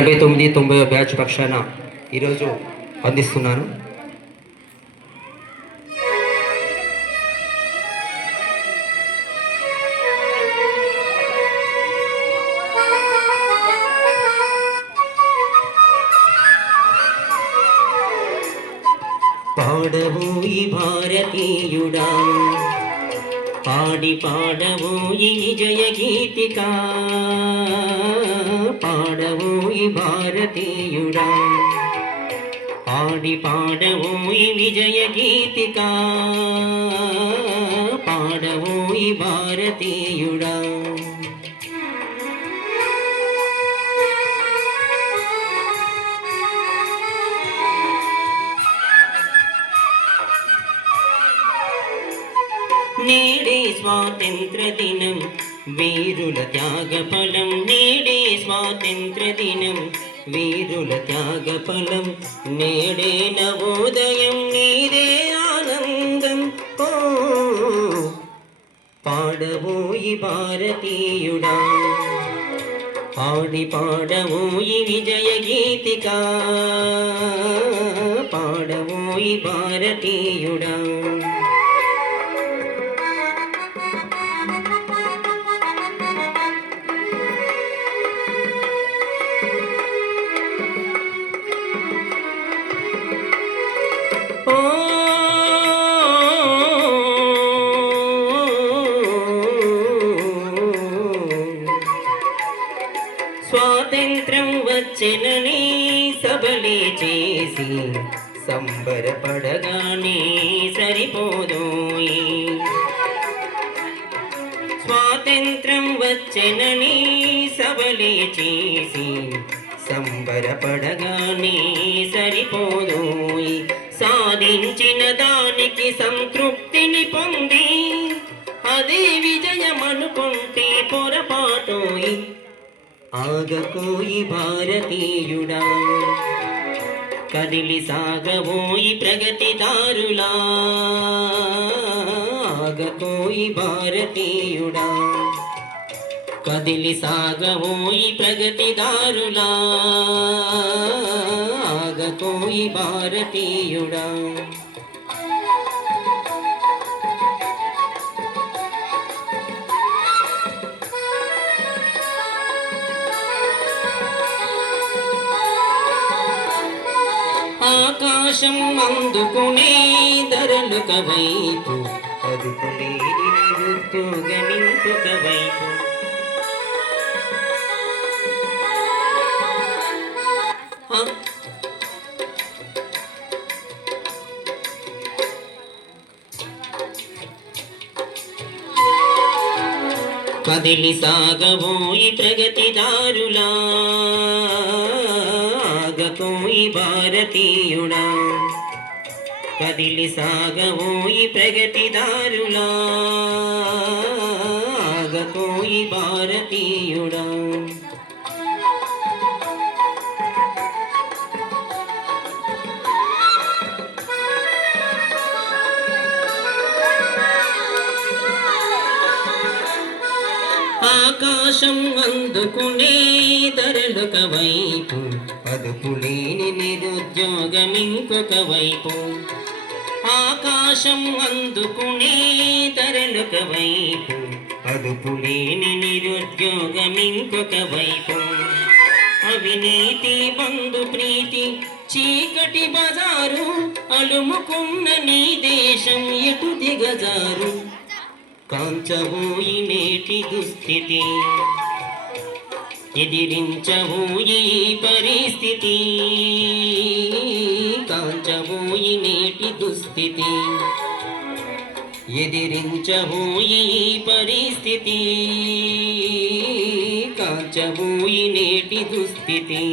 ఎనభై తొమ్మిది తొంభై బ్యాచ్ పక్షాన ఈరోజు అందిస్తున్నాను. పాడబోయి భారతీయుడా. పాడి పాడబోయి విజయ గీతికా. పాడబోయి భారతీయుడా. పాడి పాడబోయి విజయ గీతికా. పాడబోయి భారతీయుడా. నీడే స్వాతంత్ర దినం వీరుల త్యాగ ఫలం నీడే స్వాతంత్ర దినం వీరుల త్యాగ ఫలం నేడే నవోదయం నీదే ఆనందం. ఓ పాడబోయి భారతీయుడా. పాడి పాడబోయి విజయ గీతిక. పాడబోయి భారతీయుడా. వచ్చెనని సబలే చేసి సంబరపడగానే సరిపోదోయి స్వాతంత్రం వచ్చెనని సబలే చేసి సంబరపడగానే సరిపోదోయి సాధించిన దానికి సంతృప్తిని పొంది అదే విజయమనుకుంటే పొరపాటోయి ఆగపోయి భారతీయుడా. కదిలి సాగబోయి ప్రగతిదారులా ఆగపోయి భారతీయుడా. కదిలి సాగబోయి ప్రగతిదారులా ఆగపోయి భారతీయుడా. ఆకాశం అందుకునే ధరలు కవైపు. కదిలి సాగబోయి ప్రగతిదారులా. ఆగకోయి భారతీయుడా. కదిలి సాగబోయి ప్రగతిదారులా ఆగకోయి భారతీయుడా. ఆకాశం అందుకునే ధరలొక వైపు అదుపులేని నిరుద్యోగం ఇంకొక వైపు. ఆకాశం అందుకునే ధరలొక వైపు అదుపులేని నిరుద్యోగం ఇంకొక వైపు. అవినీతి బంధు ప్రీతి చీకటి బజారు అలుముకున్న నీ దేశం ఎటు దిగజారు? కాంచబోయి నేటి దుస్థితి ఎదిరించబోయి ఈ పరిస్థితి కాంచబోయి నేటి దుస్థితి ఎదిరించబోయి ఈ పరిస్థితి కాంచబోయి నేటి దుస్థితి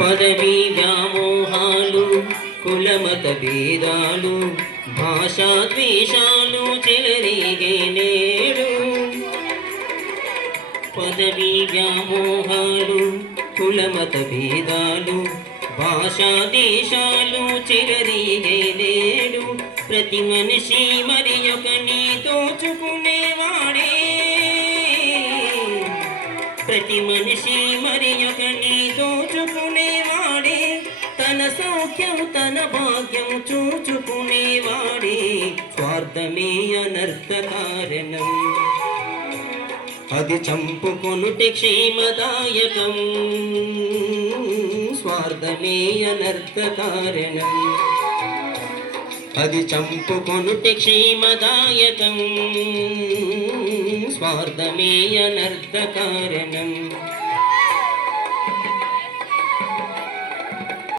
పదవి వ్యామోహాలు కులమత భేదాలు భాషా ద్వేషాలు చెలరేగే నేడు. పదవి వ్యామోహాలు కులమత భేదాలు భాషా దేశాలు చెలరేగే ప్రతి మనిషి మరి ఒకని దోచుకునేవాడే ప్రతి మనిషి చూచుకునేవాడే. తన సౌఖ్యం తన భాగ్యం చూచుకునేవాడే. స్వార్థమే అనర్థ కారణం అది చంపుకొనుటి క్షేమదాయకం. స్వార్థమే అనర్థ కారణం అది చంపుకొనుటి క్షేమదాయకం. స్వార్థమే అనర్థ కారణం